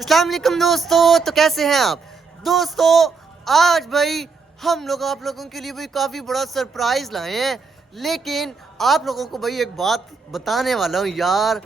अस्सलाम वालेकुम दोस्तों। तो कैसे हैं आप दोस्तों? आज भाई हम लोग आप लोगों के लिए भाई काफ़ी बड़ा सरप्राइज़ लाए हैं। लेकिन आप लोगों को भाई एक बात बताने वाला हूँ यार।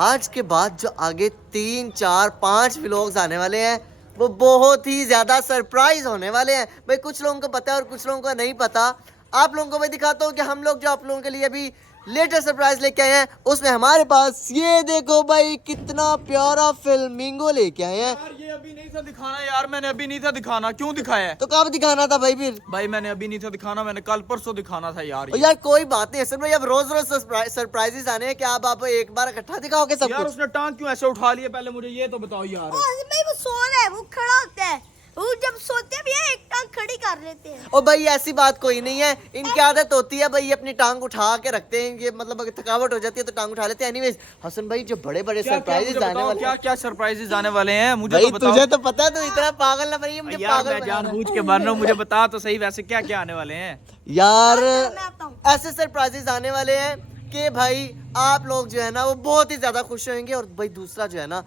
आज के बाद जो आगे 3 4 5 व्लॉग्स आने वाले हैं वो बहुत ही ज़्यादा सरप्राइज़ होने वाले हैं। भाई कुछ लोगों को पता है और कुछ लोगों को नहीं पता। आप लोगों को मैं दिखाता हूँ कि हम लोग जो आप लोगों के लिए अभी लेटेस्ट सरप्राइज लेके आए हैं उसमें हमारे पास ये देखो भाई कितना प्यारा फिल्मिंगो लेके आए हैं। यार ये अभी नहीं था दिखाना यार, मैंने अभी नहीं था दिखाना। क्यों दिखाया है? तो कब दिखाना था भाई? फिर भाई मैंने अभी नहीं था दिखाना, मैंने कल परसों दिखाना था यार। और यार कोई बात नहीं असल में अब रोज रोज सरप्राइजेस आने हैं। क्या आप एक बार इकट्ठा दिखाओगे सब यार कुछ? उसने टांग क्यों ऐसे उठा लिया? पहले मुझे ये तो बताओ यार। भाई वो सो रहा है, वो खड़ा होता है, वो जब सोते भी है एक टांग खड़ी कर लेते हैं। और भाई ऐसी बात कोई नहीं है, इनकी आदत होती है भाई अपनी टांग उठा के रखते हैं। ये मतलब अगर थकावट हो जाती है तो टांग उठा लेते हैं। एनीवेज हसन भाई जो बड़े बड़े सरप्राइजेस आने वाले क्या क्या सरप्राइजेस आने वाले हैं मुझे भाई तो बताओ। तुझे तो पता है, तू इतना पागल ना बनिए मुझे यार पागल मैं बनाना। जानबूझ के बन रहा हूँ, मुझे बता तो सही वैसे क्या क्या आने वाले हैं। यार मैं आता हूँ। ऐसे सरप्राइजेस आने वाले हैं कि भाई आप लोग जो है ना वो बहुत ही ज्यादा खुश होंगे। और भाई दूसरा जो है ना,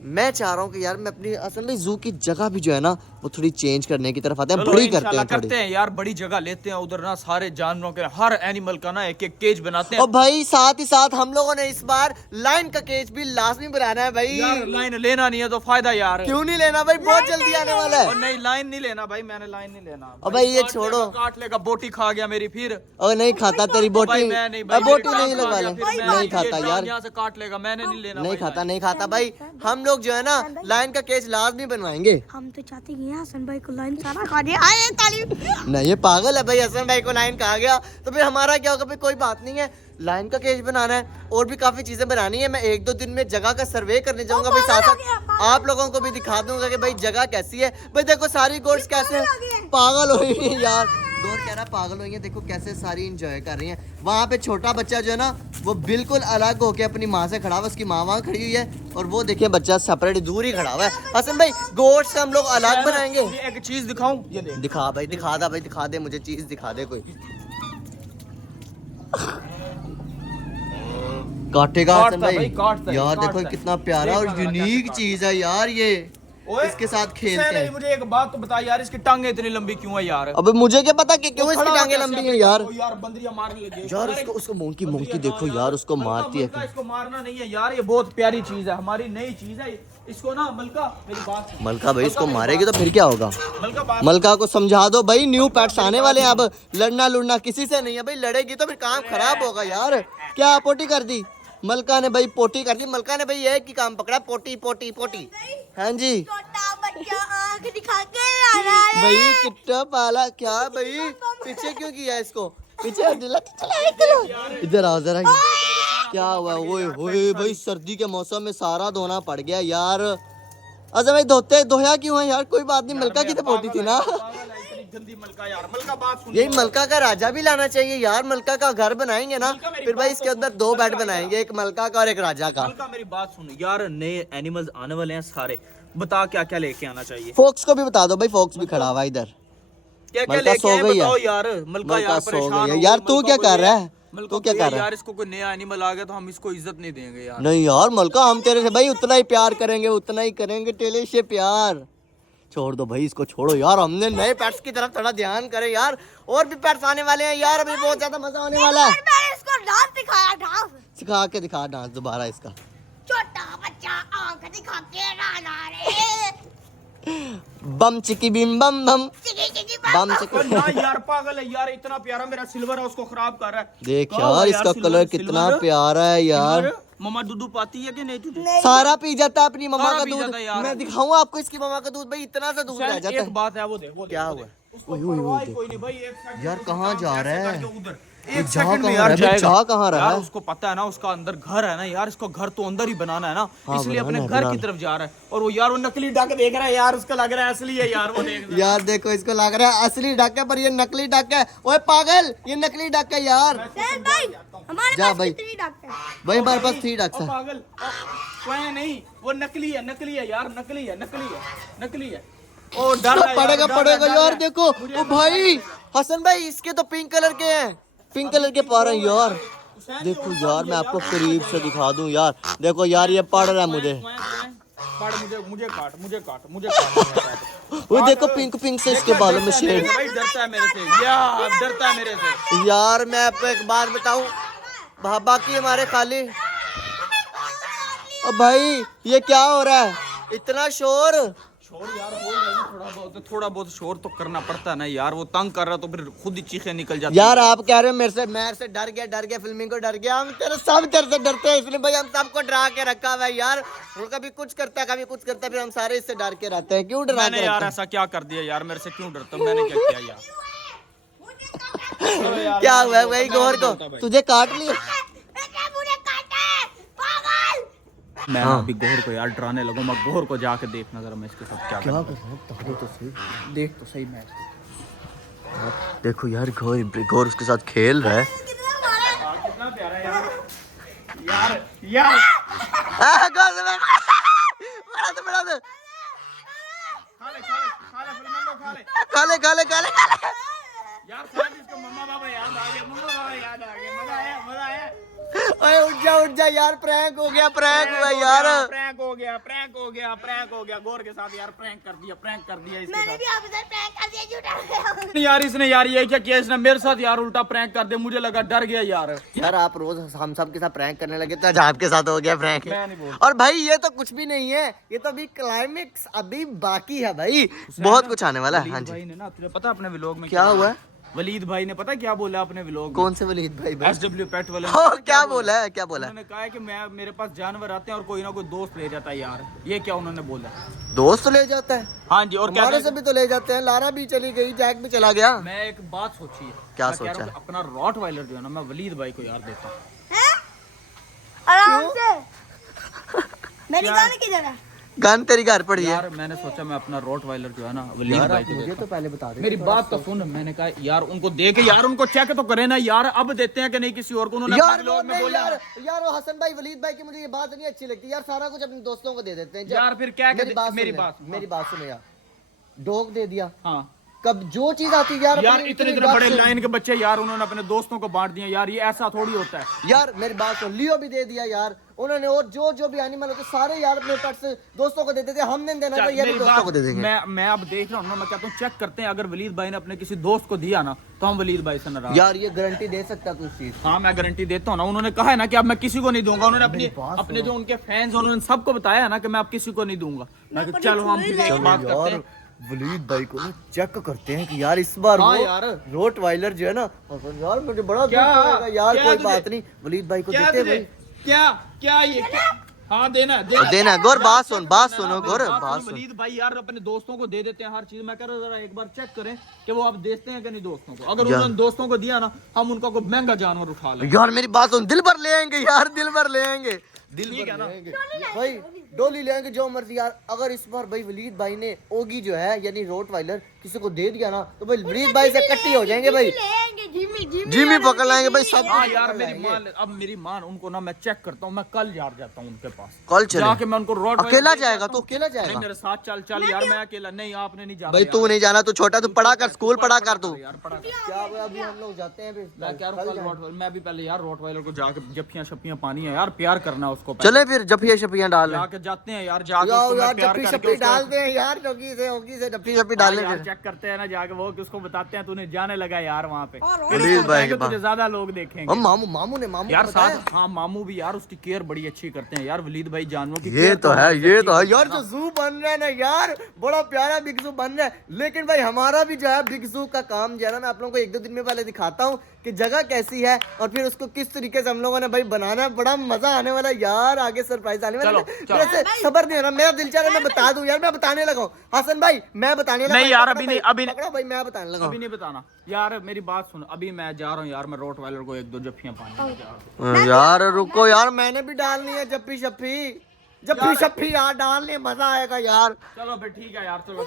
मैं चाह रहा हूँ कि यार मैं अपनी असल में जू की जगह भी जो है ना वो थोड़ी चेंज करने की तरफ आते हैं, चलो बड़ी करते इंशाल्लाह हैं थोड़ी। करते हैं यार, बड़ी जगह लेते हैं उधर ना, सारे जानवरों के हर एनिमल का ना एक एक केज बनाते हैं। और भाई साथ ही साथ हम लोगों ने इस बार लाइन का केज भी लाजमी बनाना है भाई। यार लाइन लेना नहीं है तो फायदा यार। क्यों नहीं लेना भाई? बहुत जल्दी आने वाला और है। नहीं लाइन नहीं लेना भाई, मैंने लाइन नहीं लेना। और भाई ये काट छोड़ो। लेगा, काट लेगा, बोटी खा गया मेरी फिर। और नहीं खाता तेरी बोटी। भाई मैं नहीं भाई, बोटी मेरी नहीं टांग खा लगवा गया, ले। फिर मैं नहीं ये खाता टांग यार, यहाँ से काट लेगा, मैंने नहीं लेना नहीं भाई खाता लाइन। नहीं खाता भाई। हम लोग जो है ना लाइन का केज लाजमी बनवाएंगे। हम तो चाहते हैं कि हसन भाई को लाइन सारा खा दिया। अरे ताली। नहीं ये पागल है भाई, हसन भाई को लाइन कहा गया तो फिर हमारा क्या होगा? भाई कोई बात नहीं है, लाइन का केज बनाना है और भी काफी चीजें बनानी है। मैं 1 2 दिन में जगह का सर्वे करने जाऊंगा भाई, साथ साथ आप लोगों को भी दिखा दूंगा कि भाई जगह कैसी है। भाई देखो सारी गोट्स कैसे पागल हो रही है यार। गौर कह रहा पागल हुई है, देखो कैसे सारी इंजॉय कर रही हैं। वहाँ पे छोटा बच्चा जो है ना वो बिल्कुल अलग होके अपनी माँ से खड़ा हुआ, उसकी माँ वहाँ खड़ी हुई है और वो देखिए बच्चा सेपरेट दूर ही खड़ा हुआ है। हसन भाई गोट्स हम लोग अलग बनाएंगे। ये एक चीज दिखाऊं, ये देख। दिखा भाई, दिखा दे भाई, दिखा दे मुझे चीज, दिखा दे कोई। काटेगा काटता हसन भाई, भाई, काटता है, यार काटता देखो है। कितना प्यारा और देखना यूनिक कैसे चीज है यार ये। ओए, इसके साथ खेलते हुसैन, हैं। मुझे एक बात तो बता यार, इसकी टांगे इतनी लंबी क्यों है यार? अब मुझे क्या पता कि क्यों इसकी खड़ा टांगे कैसे लंबी है? हैं यार। ओ यार बंदरिया मारने लगे यार उसको उसको मोंकी मोंकी देखो यार, उसको मारती है। इसको मारना नहीं है यार, ये बहुत प्यारी चीज है, हमारी नई चीज है। इसको ना मलका, मेरी बात सुन। मलका भाई इसको मेरी मारेगी तो बात फिर क्या होगा? सुन। मलका बात मलका को समझा दो भाई, न्यू पेट्स आने वाले हैं। अब लड़ना लुड़ना किसी से नहीं है भाई, लड़ेगी तो फिर काम खराब होगा यार। क्या पोटी कर दी मलका ने भाई? पोटी कर दी मलका ने भाई, ये की काम पकड़ा, पोटी पोटी पोटी। हाँ जी छोटा बच्चा आंख दिखा के आ रहा है। भाई किट्टा पाला क्या भाई? पीछे क्यों किया इसको? पीछे चलो इधर आओ जरा। क्या हुआ? ओए होए भाई, सर्दी के मौसम में सारा धोना पड़ गया यार। अच्छा भाई धोते धोया क्यों है यार? कोई बात नहीं, मलका की तो पोटी थी ना। गंदी मलका यार, मलका बात सुन। यही मलका का राजा भी लाना चाहिए यार। मलका का घर बनाएंगे ना फिर भाई इसके अंदर 2 बेड बनाएंगे, एक मलका का और एक राजा का। मलका मेरी बात सुन यार, नए एनिमल्स आने वाले हैं सारे, बता क्या क्या लेके आना चाहिए। फोक्स को भी बता दो भाई, फोक्स भी खड़ा हुआ इधर। क्या क्या मलका लेके सो आए गई है। बताओ यार। मलका मलका यार सो परेशान गई है हो यार। गई, तू मलका क्या को कर ये- रहा है? मलका तू क्या को कर ये रहा है? यार, इसको कोई नया एनिमल आ गया तो हम इसको इज्जत नहीं देंगे यार। नहीं यार मलका, हम तेरे से भाई उतना ही प्यार करेंगे, उतना ही करेंगे तेरे से प्यार। छोड़ दो भाई इसको, छोड़ो यार। हमने नए पेट्स की तरफ थोड़ा ध्यान करें यार। और भी पेट्स आने वाले हैं यार, अभी बहुत ज्यादा मजा आने वाला है। मैंने इसको डांस सिखाया, डांस। सिखा के दिखा डांस दोबारा इसका। छोटा बच्चा आंख दिखा के आ रहा है। बम चिकी बिम बम बम चिकी चिकी बम और चिकी। ना यार पागल है यार, इतना प्यारा मेरा सिल्वर है उसको खराब कर रहा है। देख कहाँ हुआ यार इसका सिल्वर? कलर कितना सिल्वर? प्यारा है यार। सिल्वर? मम्मा दूध पाती है कि नहीं तुझे? सारा पी जाता है अपनी मम्मा सारा का पी दूध। जाता है यार। मैं दिखाऊं आपको इसकी मम्मा का दूध भाई, इतना सा दूध रह हुसैन, जाता एक है। बात है, वो देख, वो देख, क्या वो हुआ? देख। उसको ओए, ओए, ओए, परवाह ही देख। कोई नहीं भाई, एक सेकंड यार में कहाँ उसका जा काम रहा कैसे है? करके उधर ये एक जा सेकंड में कहाँ यार रहा है? जाएगा। जा कहाँ रहा यार है? उसको पता है ना उसका अंदर घर है ना यार, इसको घर तो अंदर ही बनाना है ना, हाँ, इसलिए अपने बनाना है, घर की बनाना। तरफ जा रहा है। और वो यार वो नकली डक देख रहा है यार, उसका लग रहा है असली है यार, वो देख रहा है। यार देखो इसको लग रहा है असली डक है पर ये नकली डक है। ओए पागल, ये नकली डक है यार। हुसैन भाई, हमारे जा पास भाई। कितनी डॉक्टर है? भाई हमारे पास 3 डक्स ओ है। पागल, कोई नहीं, वो नकली है, नकली है यार, नकली है, नकली है, नकली है। ओ डर रहा है यार, पड़ेगा डर पड़ेगा रहा है, यार। डर रहा है। देखो मुझे ओ भाई हसन भाई, इसके तो पिंक कलर के हैं, पिंक कलर के पा रहे हैं यार। हुसैन, देखो ये यार मैं ऊपर आपको ये करीब से दिखा दूं यार। देखो यार ये पड़ रहा है मुझे। काट मुझे काट वो देखो पिंक पिंक से इसके बालों में शेड। भाई डरता है मेरे से यार, डरता है मेरे से यार मैं आपको एक बात बताऊं, बाकी हमारे खाली। अब भाई ये क्या हो रहा है, इतना शोर? शोर यार बोल रहे, थोड़ा बहुत शोर तो करना पड़ता है ना यार, वो तंग कर रहा तो फिर खुद ही चीखें निकल जाती यार आप कह रहे हो मेरे से डर गया, फिल्मिंग को डर गया। हम सब तेरे से डरते हैं, इसलिए भाई हम सबको डरा के रखा हुआ है यार। वो कभी कुछ करता है फिर हम सारे इससे डर के रहते हैं। क्यों डरा मैंने के यार रखते हैं? ऐसा क्या कर दिया यार, मेरे से क्यों डरता, मैंने क्या किया यार? क्या हुआ भाई गौर को, तुझे काट लिया? मैं अभी गोहर को यार डराने लगूं, मैं गोहर को जाके देखना जरा मैं इसके साथ क्या कर रहा हूँ तो सही। देख तो सही मैं देखो यार गौर उसके साथ खेल रहा है। कितना प्यारा यार यार बड़ा दे। खा ले खा ले यार, खा जिसको मम्मा पापा याद आ गया, मजा आया। अरे उठ जा यार, प्रैंक हो गया यार। प्रैंक हो गया गोर के साथ यार, प्रैंक कर दिया इसके मैंने साथ। भी आपके साथ प्रैंक कर दिया, झूठा। यार इसने यार ये क्या किया, इसने मेरे साथ यार उल्टा प्रैंक कर दिया, मुझे लगा डर गया यार। आप रोज हम सब के साथ प्रैंक करने लगे तो आज आपके साथ हो गया प्रैंक। मैं नहीं बोल। और भाई ये तो कुछ भी नहीं है, ये तो अभी क्लाइमेक्स अभी बाकी है भाई, बहुत कुछ आने वाला है। हाँ वलीद भाई जी, ने ना, तुझे पता अपने व्लॉग में क्या हुआ? वलीद भाई ने पता क्या बोला अपने व्लॉग में? कौन से वलीद भाई? SW पेट वाले हो, क्या बोला है? उन्होंने कहा है कि मेरे पास जानवर आते हैं और कोई ना कोई दोस्त ले जाता है यार। ये क्या उन्होंने बोला? दोस्त तो ले जाता है। हाँ जी, और हमारे से भी तो ले जाते हैं। लारा भी चली गई, जैक भी चला गया। मैं एक बात सोची है। क्या मैं कह रहा सोचा? हूँ कि अपना रॉटवाइलर जो है ना, मैं वलीद भाई को यार देता हूँ। आराम से मेरी गाने की जगह। गान तेरी घर पड़ी है यार मैंने सोचा मैं अपना रॉटवाइलर जो है ना वलीद भाई को मुझे देता तो पहले बता दे। मेरी बात तो सुन, मैंने कहा यार उनको दे के यार उनको चेक तो करे ना यार, अब देते हैं कि नहीं किसी और को। उन्होंने यार अपने व्लॉग में बोला यार वो हसन भाई वलीद भाई की मुझे ये बात नहीं अच्छी लगती यार। सारा कुछ अपने दोस्तों को दे देते हैं यार, फिर क्या मेरी बात मेरी बात सुनो यार। डॉग दे दिया, हाँ कब जो चीज आती है यार यार, अपनी इतने इतनी इतने बड़े बात से- लाइन के बच्चे यार उन्होंने अपने दोस्तों को बांट दिया यार, ये ऐसा थोड़ी होता है यार मेरी बात सुन, लियो भी दे दिया यार उन्होंने। और जो भी एनिमल होते सारे यार अपने पेट्स दोस्तों को दे देते हैं। हम नहीं देना तो ये भी मेरी दोस्तों को दे देंगे। मैं अब देख रहा हूँ ना, मैं कहता हूँ चेक करते हैं, अगर वलीद भाई ने अपने किसी दोस्त को दिया ना तो हम वलीद भाई से नाराज। यार ये गारंटी दे सकता तू इस चीज? हाँ मैं गारंटी देता हूँ ना, उन्होंने कहा है ना कि अब मैं किसी को नहीं दूंगा। उन्होंने अपने जो उनके फैंस हैं उन्होंने सबको बताया है ना कि मैं अब किसी को नहीं दूंगा। मैं कहा, चलो हम फिर एक बात करते हैं। वलीद भाई को ना चेक करते हैं कि यार इस बार हाँ वो यार। रोटवाइलर जो है ना, यार मुझे बड़ा दुख क्या? होगा यार। क्या कोई तुझे? बात नहीं, वलीद भाई को क्या देते तुझे? भाई। क्या ये हाँ देना गौर बात सुनो गौर बात सुन। वलीद भाई यार अपने दोस्तों को दे देते हैं हर चीज। मैं कह रहा हूँ जरा एक बार चेक करें कि वो अब देते हैं कि नहीं दोस्तों को। अगर उन्होंने दोस्तों को दिया ना, हम उनका कोई महंगा जानवर उठा लें। यार मेरी बात सुन, दिल भर ले आएंगे यार, दिल भर ले आएंगे, दिल ठीक भर है ना? ले आएंगे भाई, डोली ले आएंगे जो मर्जी यार। अगर इस बार भाई वलीद भाई ने ओगी जो है यानी रोटवाइलर किसी को दे दिया ना तो भाई वलीद भाई से इकट्ठी हो जाएंगे भाई, जिमी पकड़ लाएंगे भाई सब। हाँ यार मेरी मान उनको ना मैं चेक करता हूँ। मैं कल जाता हूँ उनके पास, कल चले जाके मैं उनको रोड अकेला जाएगा तू? अकेला जाएगा मेरे साथ चल यार, मैं अकेला नहीं, आपने नहीं जाना भाई। तू नहीं जाना, तू छोटा, तू पढ़ा कर, स्कूल पढ़ा कर तू। यार पढ़ा कर। क्या भाई अभी हम लोग जाते हैं मैं कह रहा हूँ कल रोटवाइलर, मैं भी पहले यार रोटवाइलर को जाके जप्पियां शप्पियां पानी है यार, प्यार करना है उसको। चले फिर जप्पियां शप्पियां डाल जाके जाते हैं यार, जाके उसको मैं यार प्यार जप्पी करके शप्पी उसको- डालते हैं यार, होगी से जप्पी शप्पी हाँ डालने यार, फिर। चेक करते हैं ना जाके, वो उसको बताते हैं तूने जाने लगा यार वहाँ पे। वलीद भाई के तुझे ज्यादा लोग देखेंगे हम मामू ने यार को बताया। साथ। हाँ मामू भी यार उसकी केयर बड़ी अच्छी करते हैं यार, वलीद भाई जानवरों की ये care तो है अच्छी यार। जो जू बन रहा है ना यार, बड़ा प्यारा बिग जू बन रहा है। लेकिन भाई हमारा भी जो है बिग जू का काम जो है ना, मैं आप लोगों को 1-2 दिन में पहले दिखाता हूँ कि जगह कैसी है और फिर उसको किस तरीके से हम लोगों ने भाई बनाना है। बड़ा मजा आने वाला है यार, आगे सरप्राइज आने वाला है। चलो। वैसे सबर नहीं हो रहा, मेरा दिल चाह रहा है मैं बता दूं यार। मैं बताने लगा हूं हसन भाई, मैं बताने लगा। नहीं यार, पकड़ो अभी भाई, नहीं, अभी नहीं। पकड़ो भाई, मैं बताने लगा अभी नहीं बताना यार, मेरी बात सुन। अभी मैं जा रहा हूँ यार, मैं रोटवाइलर को 1-2 जप्पियां पानी में जा रहा हूँ। यार रुको यार, मैंने भी डालनी है जप्पी शप्पी यार, डालने मजा आएगा यार। चलो फिर ठीक है यार, चलो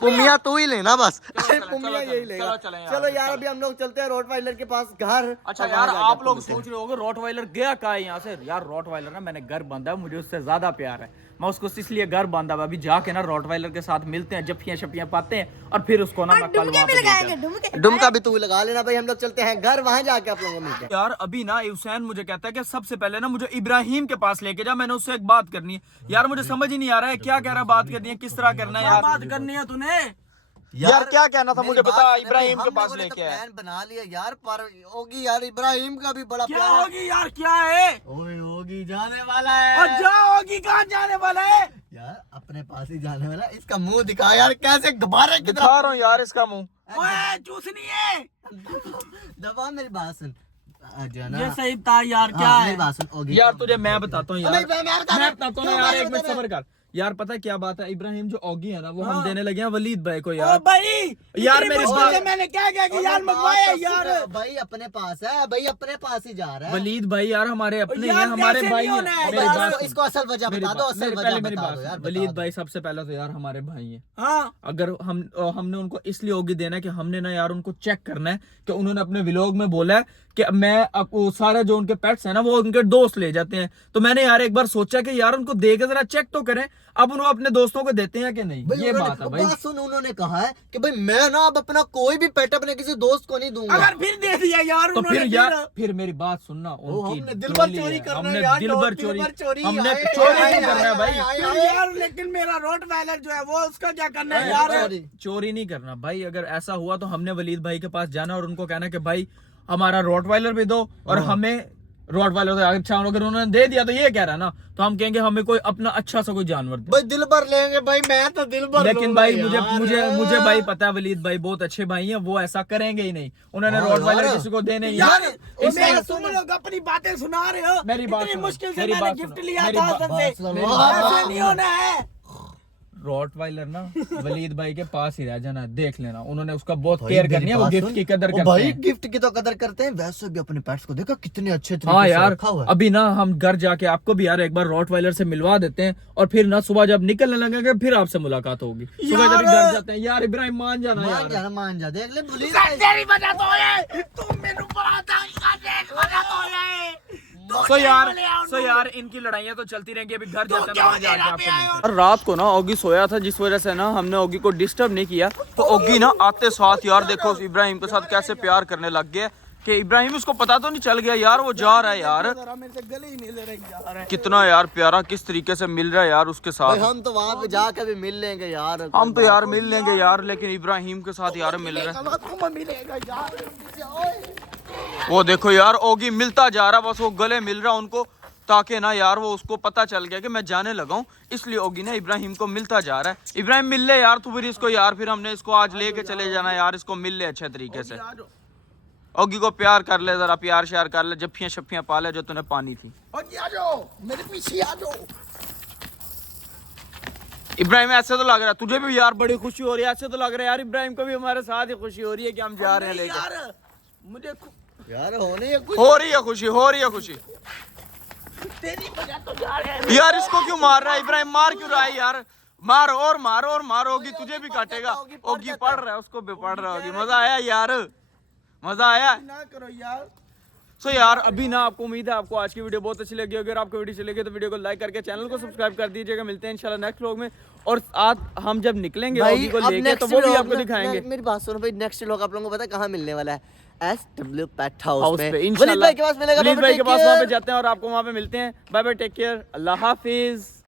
पुमिया तू ही लेना बस, चलो, पुमिया चलो, यही लेगा। चलो यार, चलो यार, अभी हम लोग चलते हैं रोटवाइलर के पास घर। अच्छा और यार, वहाँ जाके आप लोग मिलते हैं। सोच रहे होगे रोटवाइलर गया कहाँ है यहाँ से। यार रोटवाइलर ना मैंने घर बांधा है, मुझे उससे ज्यादा प्यार है। मैं उसको इसलिए घर बांधा हुआ, अभी जाके ना रॉटवाइलर के साथ मिलते हैं, जफ्फियां शफियां पाते हैं और फिर उसको ना मैं कल डुमके वहाँ भी पे लगाएंगे, लेकर- डुमके। डुमका भी तू लगा लेना भाई, हम लोग चलते हैं घर, वहां जाके आप लोगों को मिलते हैं। यार अभी ना हुसैन मुझे कहता है कि सबसे पहले ना मुझे इब्राहिम के पास लेके जा, मैंने उससे एक बात करनी है। यार मुझे समझ ही नहीं आ रहा है क्या कह रहा है, बात करनी है, किस तरह करना है यार, बात करनी है तूने यार क्या कहना था मेरी मुझे बात बता। सुन, इब्राहिम हम के पास लोगों ने तो लेके आया प्लान बना लिया यार, पर होगी यार इब्राहिम का भी बड़ा क्या प्लान होगी यार, क्या है ओए होगी जाने वाला है और जा होगी, कहाँ जाने वाला है यार, अपने पास ही जाने वाला है। इसका मुंह दिखा यार, कैसे गुब्बारे की दिखा रहा हूँ यार इसका मुंह। ओए, चूसनी है दबा मेरी बात सुन। जो ना ये सही था यार, क्या हाँ, है मेरी बात सुन होगी यार, तुझे मैं बताता हूँ यार, मैं बताता मैं हूँ। बताता हूँ क्यों यार, भाई एक मिनट बता सब्र कर यार। पता है क्या बात है, इब्राहिम जो ओगी है ना वो हम हाँ। देने लगे हैं वलीद भाई को यार। भाई यार मेरी बात, मैंने क्या क्या अबे यार बात मंगवाया तो यार। सुन, भाई अपने पास है, भाई अपने पास ही जा रहा है। वलीद भाई यार हमारे अपने यार हैं, हमारे कैसे भाई नहीं होना है हैं। अबे मेरी यार, बात इसको, सुन, इसको असल वजह मेरी बता दो, बात- असल मेरी वजह पहले मेरी बता बात दो सुन। यार, वलीद बता भाई सबसे पहले तो यार हमारे भाई हैं। हाँ अगर हमने उनको इसलिए ओगी देना है कि हमने ना यार उनको चेक करना है कि उन्होंने अपने व्लॉग में बोला है कि मैं अब वो सारे जो उनके पेट्स हैं ना वो उनके दोस्त ले जाते हैं, तो मैंने यार एक बार सोचा कि यार उनको दे के जरा चेक तो करें, अब उनको अपने दोस्तों को देते हैं कि नहीं, भाई ये उन्होंने- बात है भाई। बात सुन, उन्होंने कहा है कि भाई मैं ना अब अपना कोई भी पेट अपने किसी दोस्त को नहीं दूंगा। अगर फिर दे दिया यार तो फिर उन्होंने यार फिर मेरी बात सुनना, उनकी हमने दिलबर डोली चोरी है, करना हमने यार, दिलबर दिलबर चोरी, हमने आए, चोरी आए, नहीं करना है आए, भाई, आए, फिर आए, यार लेकिन मेरा रोटवाइलर जो है वो उसका क्या करना है यार, यार। चोरी नहीं करना भाई। अगर ऐसा हुआ तो हमने वलीद भाई के पास जाना और उनको कहना कि भाई हमारा रॉटवाइलर भी दो और हमें रॉटवाइलर तो अच्छा, अगर उन्होंने दे दिया तो ये कह रहा है ना, तो हम कहेंगे हमें कोई अपना अच्छा सा कोई जानवर दे। भाई दिल भर लेंगे भाई, मैं तो दिल भर लेकिन लूंगा भाई मुझे यार। मुझे मुझे भाई पता है वलीद भाई बहुत अच्छे भाई हैं, वो ऐसा करेंगे ही नहीं, उन्होंने हाँ रॉटवाइलर यार। किसी को देने ही यार नहीं। इसमें तुम लोग अपनी बातें सुना रहे हो। मेरी बात इतनी सुनो, मुश्किल से मेरी मैंने बात गिफ्ट सुनो, लिया मेरी था बात सबसे। सुनो। ऐसे नहीं होना है। रॉटवाइलर ना वलीद भाई के पास ही रह जाना, देख लेना, उन्होंने उसका बहुत भाई केयर मेरी करनी है, वो बात गिफ्ट सुन, की कदर वो करते भाई हैं। गिफ्ट की तो कदर करते हैं, वैसे भी अपने पेट्स को देखा कितने अच्छे हाँ तरीके से यार, रखा हुआ है। अभी ना हम घर जाके आपको भी यार एक बार रॉटवाइलर से मिलवा देते हैं और फिर ना सुबह जब निकलने लगेंगे फिर आपसे मुलाकात होगी। सुबह जब घर जाते हैं यार, इब्राहिम मान जाना मान यार। जा ना, मान जा, देख ले पुलिस तेरी वजह तो है तुम मेनू बड़ा तंग कर रहे हो, वजह तो है। सो यार इनकी लड़ाइयाँ तो चलती रहेंगी, अभी घर जाते हैं वहाँ जाके आपको मिलते हैं। और रात को ना ओगी सोया था, जिस वजह से ना हमने ओगी को डिस्टर्ब नहीं किया, तो ओगी ना आते साथ यार देखो इब्राहिम के साथ कैसे प्यार करने लग गया कि इब्राहिम उसको पता तो नहीं चल गया यार वो जा रहा है यार, मेरे से गले ही नहीं ले रही यार। कितना यार प्यारा किस तरीके से मिल रहा है यार उसके भाई साथ। हम तो वहां पे जाके भी मिल लेंगे यार, हम तो यार मिल लेंगे यार, लेकिन इब्राहिम के साथ यार मिल रहा है। तुम मिलेगा यार। वो देखो यार ओगी मिलता जा रहा, बस वो गले मिल रहा उनको, ताकि ना यार वो उसको पता चल गया कि मैं जाने लगा हूँ, इसलिए ओगी ना इब्राहिम को मिलता जा रहा है। इब्राहिम मिल ले यार तू फिर इसको यार, फिर हमने इसको आज लेके चले जाना यार, इसको मिल ले अच्छे तरीके से। ओगी को प्यार कर ले जरा, प्यार श्यार कर ले, जफ्फियां शफ्फियां पा ले जो तूने पानी थी। और आ जाओ मेरे पीछे आ जाओ। इब्राहिम ऐसे तो लग रहा है तुझे भी यार बड़ी खुशी हो रही है, ऐसे तो लग रहा है यार इब्राहिम को भी हमारे साथ ही खुशी हो रही है कि हम जा रहे हैं लेके। यार मुझे यार होने ये कुछ हो रही है खुशी, हो रही है खुशी। तेरी वजह तो जा रहे हैं। यार इसको क्यों मार रहा है इब्राहिम, मार क्यों रहा है यार, मार और मार और मार, होगी तुझे भी काटेगा। ओगी पढ़ रहा है, उसको भी पढ़ रहा होगी। मजा आया यार, मजा आया। ना करो यार। सो यार अभी ना आपको उम्मीद है आपको आज की वीडियो बहुत अच्छी लगी होगी, अगर आपको वीडियो अच्छी लगी तो वीडियो को लाइक करके चैनल को सब्सक्राइब कर दीजिएगा। मिलते हैं इंशाल्लाह नेक्स्ट व्लॉग में, और आज हम जब निकलेंगे ओगी को अब लेके next तो वो भी vlog आपको में- दिखाएंगे मेरी बात सुनो भाई, नेक्स्ट व्लॉग आप लोगों को पता है कहाँ मिलने वाला है? SW पेट हाउस हाउस में। पे वलीद इंशाल्लाह। भाई के पास मिलेगा। वलीद बाबा, भाई के take पास वहाँ पे care। जाते हैं और आपको वहाँ पे मिलते हैं। बाय बाय, टेक केयर, अल्लाह हाफिज।